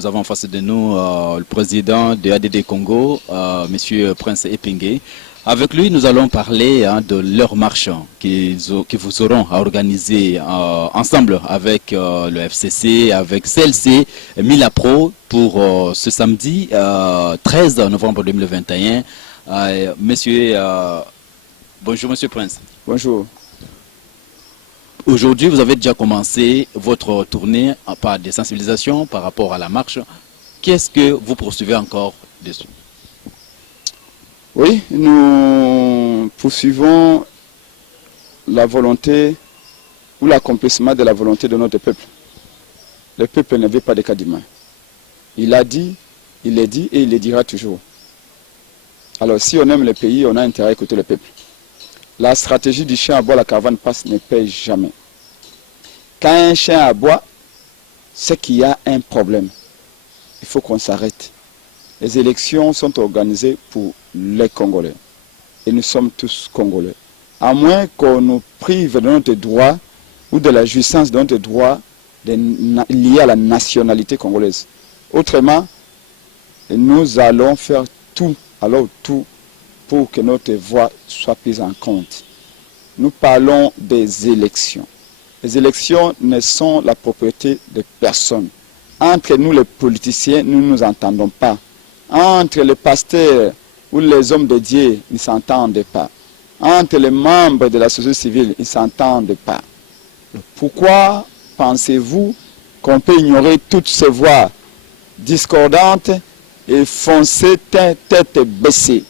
Nous avons en face de nous le président de ADD Congo, M. Prince Epenge. Avec lui, nous allons parler de leur marche qu'ils vous auront à organiser ensemble avec le FCC, avec CLC, Milapro pour ce samedi 13 novembre 2021. Bonjour Monsieur Prince. Bonjour. Aujourd'hui, vous avez déjà commencé votre tournée par des sensibilisations par rapport à la marche. Qu'est-ce que vous poursuivez encore dessus? Oui, nous poursuivons la volonté ou l'accomplissement de la volonté de notre peuple. Le peuple ne veut pas de Kadima. Il a dit, il l'a dit et il le dira toujours. Alors si on aime le pays, on a intérêt à écouter le peuple. La stratégie du chien à bois, la caravane passe, ne paye jamais. Quand un chien aboie, c'est qu'il y a un problème. Il faut qu'on s'arrête. Les élections sont organisées pour les Congolais. Et nous sommes tous Congolais. À moins qu'on nous prive de notre droit ou de la jouissance de notre droit lié à la nationalité congolaise. Autrement, nous allons faire tout, pour que notre voix soit prise en compte. Nous parlons des élections. Les élections ne sont la propriété de personne. Entre nous les politiciens, nous ne nous entendons pas. Entre les pasteurs ou les hommes de Dieu, ils ne s'entendent pas. Entre les membres de la société civile, ils ne s'entendent pas. Pourquoi pensez-vous qu'on peut ignorer toutes ces voix discordantes et foncer tête baissée?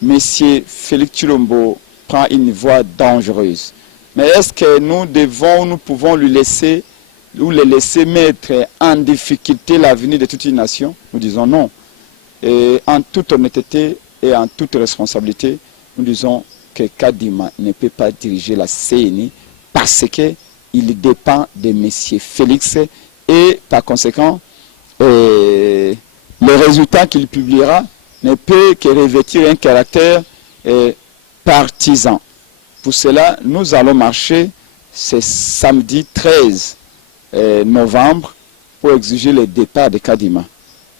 Monsieur Félix Tshilombo prend une voie dangereuse. Mais est-ce que nous pouvons lui laisser, ou les laisser mettre en difficulté l'avenir de toute une nation? Nous disons non. Et en toute honnêteté et en toute responsabilité, nous disons que Kadima ne peut pas diriger la CENI parce qu'il dépend de monsieur Félix et par conséquent, le résultat qu'il publiera ne peut que revêtir un caractère partisan. Pour cela, nous allons marcher ce samedi 13 novembre pour exiger le départ de Kadima,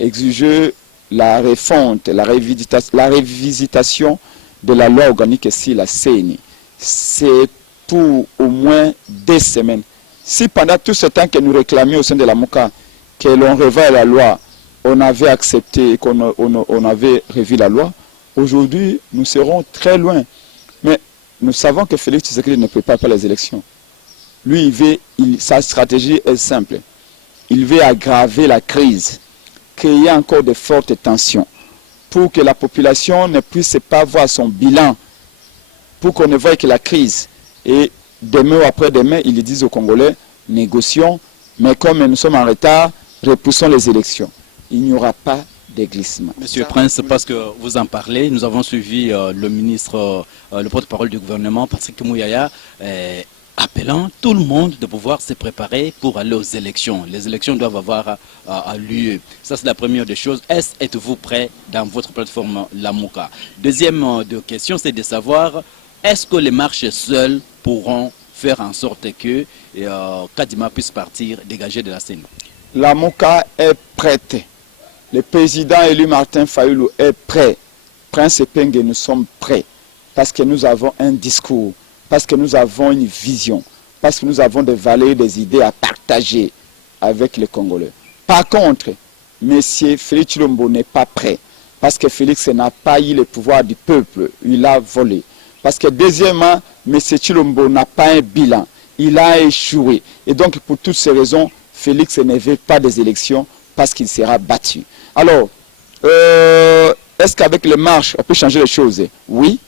exiger la refonte, la révisitation de la loi organique sur la CENI. C'est pour au moins 2 semaines. Si pendant tout ce temps que nous réclamions au sein de la MOCA que l'on revoie la loi, on avait accepté et qu'on avait revu la loi, aujourd'hui, nous serons très loin. Mais nous savons que Félix Tshisekedi ne prépare pas les élections. Lui, sa stratégie est simple. Il veut aggraver la crise, créer encore de fortes tensions, pour que la population ne puisse pas voir son bilan, pour qu'on ne voie que la crise. Et demain ou après-demain, ils disent aux Congolais, négocions, mais comme nous sommes en retard, repoussons les élections. Il n'y aura pas de glissement. Monsieur Prince, parce que vous en parlez, nous avons suivi le ministre, le porte-parole du gouvernement, Patrick Mouyaya, appelant tout le monde de pouvoir se préparer pour aller aux élections. Les élections doivent avoir lieu. Ça, c'est la première des choses. Êtes-vous prêt dans votre plateforme Lamuka? Deuxième question, c'est de savoir, est-ce que les marches seules pourront faire en sorte que Kadima puisse partir, dégager de la scène? Lamuka est prête. Le président élu Martin Fayulu est prêt. Prince Epenge, nous sommes prêts. Parce que nous avons un discours, parce que nous avons une vision, parce que nous avons des valeurs, des idées à partager avec les Congolais. Par contre, M. Félix Tshilombo n'est pas prêt. Parce que Félix n'a pas eu le pouvoir du peuple. Il a volé. Parce que deuxièmement, M. Tshilombo n'a pas un bilan. Il a échoué. Et donc, pour toutes ces raisons, Félix ne veut pas des élections parce qu'il sera battu. Alors, est-ce qu'avec les marches, on peut changer les choses? Oui,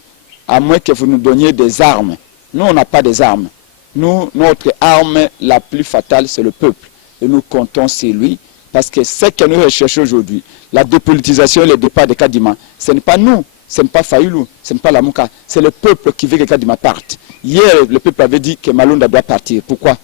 à moins que vous nous donniez des armes. Nous, on n'a pas des armes. Nous, notre arme la plus fatale, c'est le peuple. Et nous comptons sur lui, parce que ce que nous recherchons aujourd'hui, la dépolitisation et le départ de Kadima, ce n'est pas nous, ce n'est pas Fayulu, ce n'est pas Lamuka, c'est le peuple qui veut que Kadima parte. Hier, le peuple avait dit que Malonda doit partir. Pourquoi?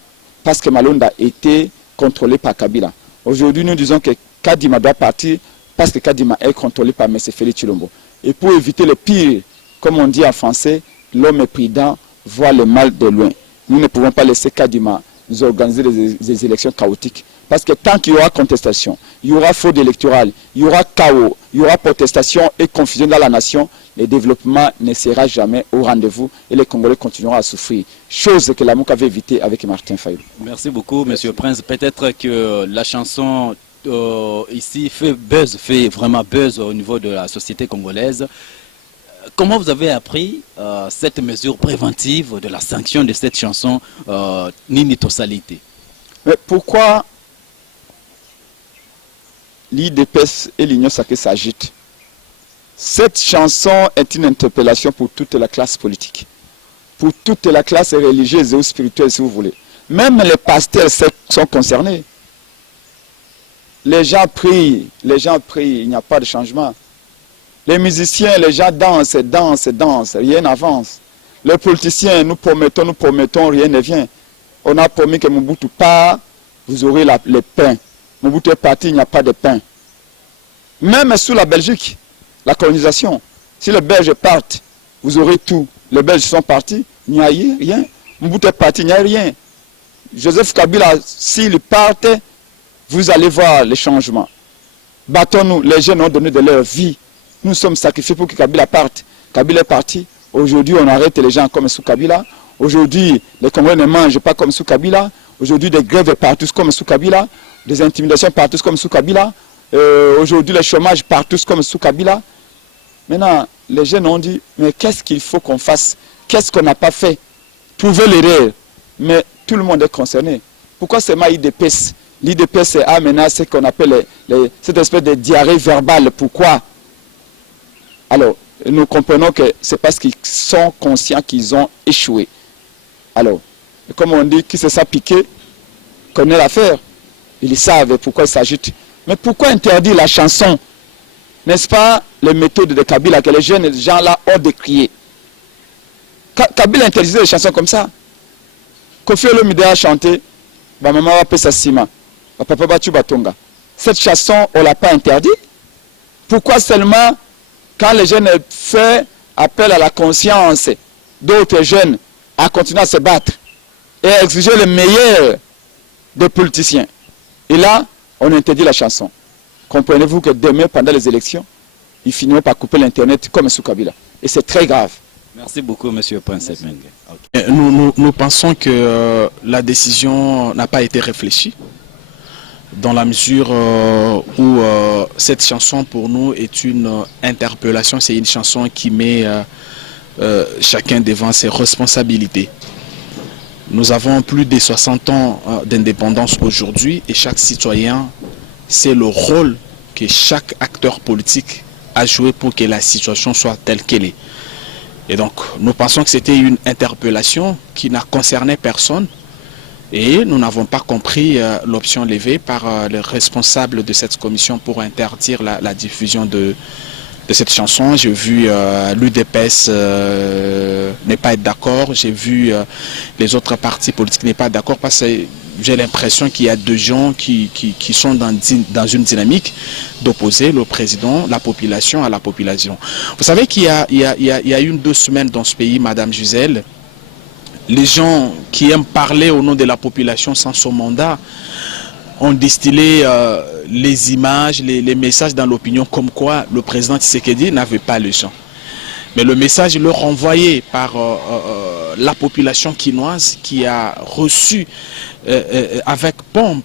Parce que Malonda était contrôlé par Kabila. Aujourd'hui, nous disons que Kadima doit partir parce que Kadima est contrôlé par M. Félix Tshilombo. Et pour éviter le pire, comme on dit en français, l'homme est prudent, voit le mal de loin. Nous ne pouvons pas laisser Kadima nous organiser des élections chaotiques Parce que tant qu'il y aura contestation, il y aura fraude électorale, il y aura chaos, il y aura protestation et confusion dans la nation, le développement ne sera jamais au rendez-vous et les Congolais continueront à souffrir. Chose que la MOUC avait évité avec Martin Fayulu. Merci beaucoup, Monsieur Prince. Peut-être que la chanson ici fait vraiment buzz au niveau de la société congolaise. Comment vous avez appris cette mesure préventive de la sanction de cette chanson Nini Tosalité? Mais pourquoi l'IDPS et l'Union Sacrée s'agitent? Cette chanson est une interpellation pour toute la classe politique, pour toute la classe religieuse ou spirituelle si vous voulez. Même les pasteurs sont concernés. Les gens prient, il n'y a pas de changement. Les musiciens, les gens dansent, rien n'avance. Les politiciens, nous promettons, rien ne vient. On a promis que Mobutu part, vous aurez les pains. Mobutu est parti, il n'y a pas de pain. Même sous la Belgique, la colonisation, si les Belges partent, vous aurez tout. Les Belges sont partis, il n'y a rien. Mobutu est parti, il n'y a rien. Joseph Kabila, s'il partait, vous allez voir les changements. Battons-nous, les jeunes ont donné de leur vie. Nous sommes sacrifiés pour que Kabila parte. Kabila est parti. Aujourd'hui, on arrête les gens comme sous Kabila. Aujourd'hui, les Congolais ne mangent pas comme sous Kabila. Aujourd'hui, des grèves partout comme sous Kabila. Des intimidations partout comme sous Kabila. Aujourd'hui, le chômage partout comme sous Kabila. Maintenant, les jeunes ont dit, mais qu'est-ce qu'il faut qu'on fasse? Qu'est-ce qu'on n'a pas fait? Trouver l'erreur. Mais tout le monde est concerné. Pourquoi seulement l'IDPS? L'IDPS a maintenant ce qu'on appelle cette espèce de diarrhée verbale. Pourquoi? Alors, nous comprenons que c'est parce qu'ils sont conscients qu'ils ont échoué. Alors, comme on dit, qui se sent piqué, connaît l'affaire. Ils savent pourquoi ils s'agitent. Mais pourquoi interdire la chanson? N'est-ce pas les méthodes de Kabila que les jeunes gens-là ont décriées? Kabila interdisait les chansons comme ça. Kofi Olomide a chanté, ba maman va pesa sima, ba papa ba batonga. Cette chanson, on ne l'a pas interdit. Pourquoi seulement quand les jeunes font appel à la conscience d'autres jeunes à continuer à se battre et à exiger le meilleur des politiciens? Et là, on interdit la chanson. Comprenez-vous que demain, pendant les élections, ils finiront par couper l'Internet comme sous Kabila. Et c'est très grave. Merci beaucoup, Monsieur Prince Menge. Okay. Nous pensons que la décision n'a pas été réfléchie, dans la mesure où cette chanson pour nous est une interpellation, c'est une chanson qui met chacun devant ses responsabilités. Nous avons plus de 60 ans d'indépendance aujourd'hui et chaque citoyen sait le rôle que chaque acteur politique a joué pour que la situation soit telle qu'elle est. Et donc nous pensons que c'était une interpellation qui n'a concerné personne. Et nous n'avons pas compris l'option levée par les responsables de cette commission pour interdire la diffusion de cette chanson. J'ai vu l'UDPS ne pas être d'accord, j'ai vu les autres partis politiques ne pas être d'accord parce que j'ai l'impression qu'il y a deux gens qui sont dans une dynamique d'opposer le président, la population à la population. Vous savez qu'il y a 1-2 semaines dans ce pays, Madame Gisèle, les gens qui aiment parler au nom de la population sans son mandat ont distillé les images, les messages dans l'opinion comme quoi le président Tshisekedi n'avait pas le champ. Mais le message leur envoyé par la population quinoise qui a reçu avec pompe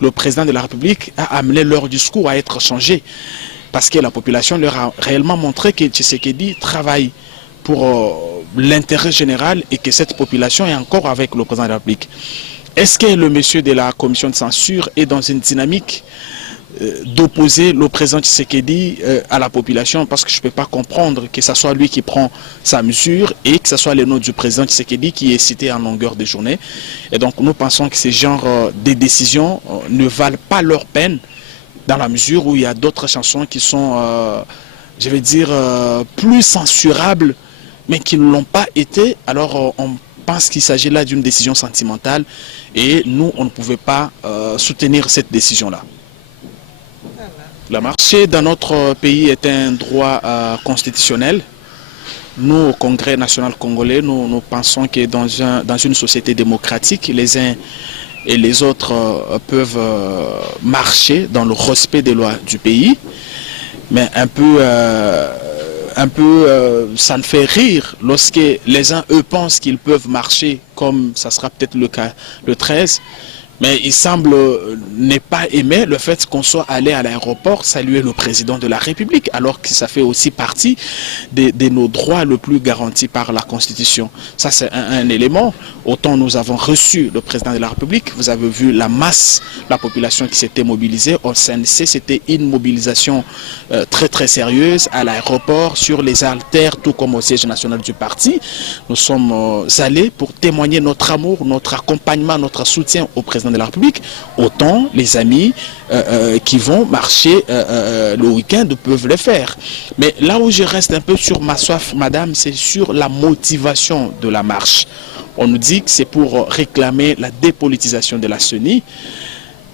le président de la République a amené leur discours à être changé. Parce que la population leur a réellement montré que Tshisekedi travaille pour l'intérêt général et que cette population est encore avec le président de la République. Est-ce que le monsieur de la commission de censure est dans une dynamique d'opposer le président Tshisekedi à la population? Parce que je ne peux pas comprendre que ce soit lui qui prend sa mesure et que ce soit le nom du président Tshisekedi qui est cité en longueur de journée. Et donc nous pensons que ces genres de décisions ne valent pas leur peine dans la mesure où il y a d'autres chansons qui sont, je vais dire, plus censurables mais qui ne l'ont pas été. Alors on pense qu'il s'agit là d'une décision sentimentale et nous on ne pouvait pas soutenir cette décision-là. La marche dans notre pays est un droit constitutionnel. Nous, au Congrès national congolais, nous pensons que dans une société démocratique, les uns et les autres peuvent marcher dans le respect des lois du pays. Mais ça me fait rire lorsque les uns, eux, pensent qu'ils peuvent marcher, comme ça sera peut-être le cas le 13. Mais il semble ne pas aimer le fait qu'on soit allé à l'aéroport saluer le président de la République, alors que ça fait aussi partie de nos droits le plus garantis par la Constitution. Ça, c'est un élément. Autant nous avons reçu le président de la République, vous avez vu la masse, la population qui s'était mobilisée. Au CNC, c'était une mobilisation très très sérieuse à l'aéroport, sur les artères, tout comme au siège national du parti. Nous sommes allés pour témoigner notre amour, notre accompagnement, notre soutien au président de la République. Autant les amis qui vont marcher le week-end peuvent le faire. Mais là où je reste un peu sur ma soif, madame, c'est sur la motivation de la marche. On nous dit que c'est pour réclamer la dépolitisation de la CENI.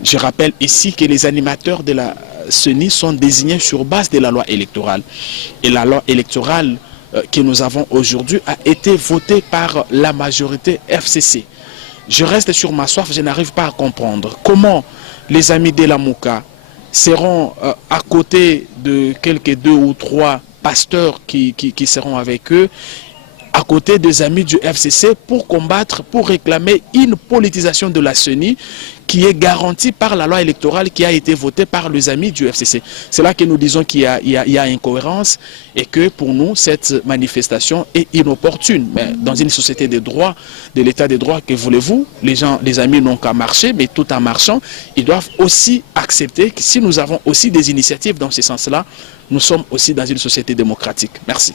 Je rappelle ici que les animateurs de la CENI sont désignés sur base de la loi électorale. Et la loi électorale que nous avons aujourd'hui a été votée par la majorité FCC. Je reste sur ma soif, je n'arrive pas à comprendre comment les amis de la Mouka seront à côté de quelques 2 ou 3 pasteurs qui seront avec eux, à côté des amis du FCC pour combattre, pour réclamer une politisation de la CENI qui est garantie par la loi électorale qui a été votée par les amis du FCC. C'est là que nous disons qu'il y a incohérence et que pour nous, cette manifestation est inopportune. Mais dans une société de droit, de l'état de droit, que voulez-vous? Les amis n'ont qu'à marcher, mais tout en marchant, ils doivent aussi accepter que si nous avons aussi des initiatives dans ce sens-là, nous sommes aussi dans une société démocratique. Merci.